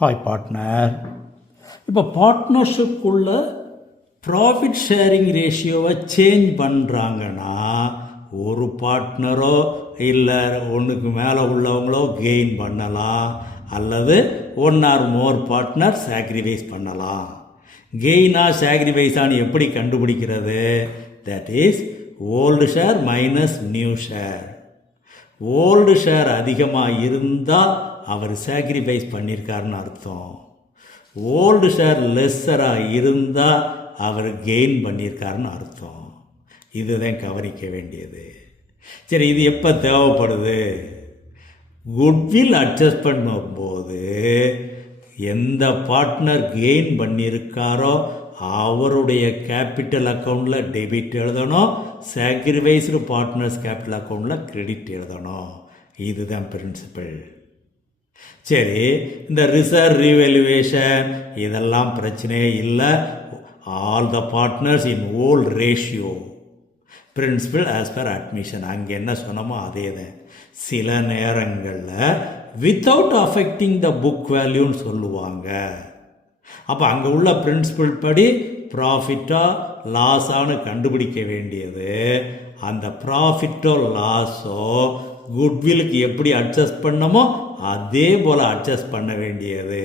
Hi partner. இப்போ பார்ட்னர்ஷிப்புக்குள்ள profit sharing ரேஷியோவை change பண்ணுறாங்கன்னா ஒரு பார்ட்னரோ இல்லை ஒன்றுக்கு மேலே உள்ளவங்களோ கெயின் பண்ணலாம், அல்லது ஒன் ஆர் மோர் பார்ட்னர் சாக்ரிஃபைஸ் பண்ணலாம். கெயினா சாக்ரிஃபைஸான்னு எப்படி கண்டுபிடிக்கிறது? That is old share minus new share. Old share அதிகமாக இருந்தால் அவர் சாக்ரிஃபைஸ் பண்ணியிருக்காருன்னு அர்த்தம். ஓல்டு ஷேர் லெஸ்ஸராக இருந்தால் அவர் கெயின் பண்ணியிருக்காருன்னு அர்த்தம். இதுதான் கவனிக்க வேண்டியது. சரி, இது எப்போ தேவைப்படுது? குட்வில் அட்ஜஸ்ட் பண்ணும்போது எந்த பார்ட்னர் கெயின் பண்ணியிருக்காரோ அவருடைய கேபிட்டல் அக்கௌண்ட்டில் டெபிட் எழுதணும், சாக்ரிஃபைஸ்டு பார்ட்னர்ஸ் கேபிட்டல் அக்கௌண்ட்டில் கிரெடிட் எழுதணும். இதுதான் பிரின்சிபல். சரி, இந்த ரிசர்வ் ரீவேல்யூவேஷன் இதெல்லாம் பிரச்சனையே இல்லை. All the partners in old ratio principle as per admission. அங்கே என்ன சொன்னமோ அதே தான். சில நேரங்களில் வித்தவுட் அஃபெக்டிங் த புக் வேல்யூன்னு சொல்லுவாங்க. அப்போ அங்கே உள்ள பிரின்சிபல் படி ப்ராஃபிட்டோ லாஸானு கண்டுபிடிக்க வேண்டியது அந்த ப்ராஃபிட்டோ லாஸோ குட்வில்லுக்கு எப்படி அட்ஜஸ்ட் பண்ணமோ அதே போல் அட்ஜஸ்ட் பண்ண வேண்டியது.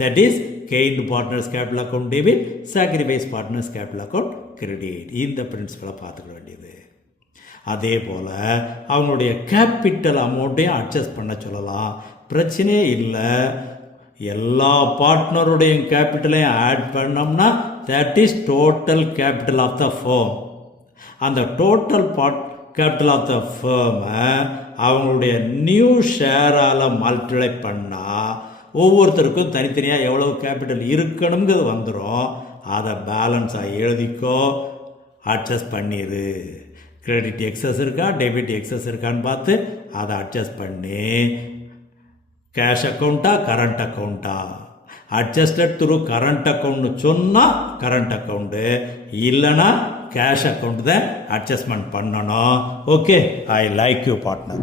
That is gained partners capital account debit, sacrifice partners capital account credit. இந்த பிரின்சிபலை பார்த்துக்க வேண்டியது. அதே போல் அவங்களுடைய கேபிட்டல் அமௌண்ட்டையும் அட்ஜஸ்ட் பண்ண சொல்லலாம், பிரச்சனையே இல்லை. எல்லா பார்ட்னருடைய கேபிட்டலையும் ஆட் பண்ணோம்னா that is total capital of the firm. அந்த டோட்டல் கேபிட்டல் ஆஃப் த ஃபர்மை அவங்களுடைய நியூ ஷேரால் மல்டிப்ளை பண்ணால் ஒவ்வொருத்தருக்கும் தனித்தனியாக எவ்வளோ கேபிட்டல் இருக்கணுங்கிறது வந்துடும். அதை பேலன்ஸாக எழுதிக்கோ, அட்ஜஸ்ட் பண்ணிடு. கிரெடிட் எக்ஸஸ் இருக்கா, டெபிட் எக்ஸஸ் இருக்கான்னு பார்த்து அதை அட்ஜஸ்ட் பண்ணி கேஷ் அக்கௌண்ட்டா கரண்ட் அக்கௌண்ட்டா, அட்ஜஸ்டட் த்ரூ கரண்ட் அக்கௌண்ட்னு சொன்னால் கரண்ட் அக்கௌண்ட்டு, இல்லைனா கேஷ் அக்கௌண்ட் தான் அட்ஜஸ்ட்மெண்ட் பண்ணணும். Okay, I like you partner.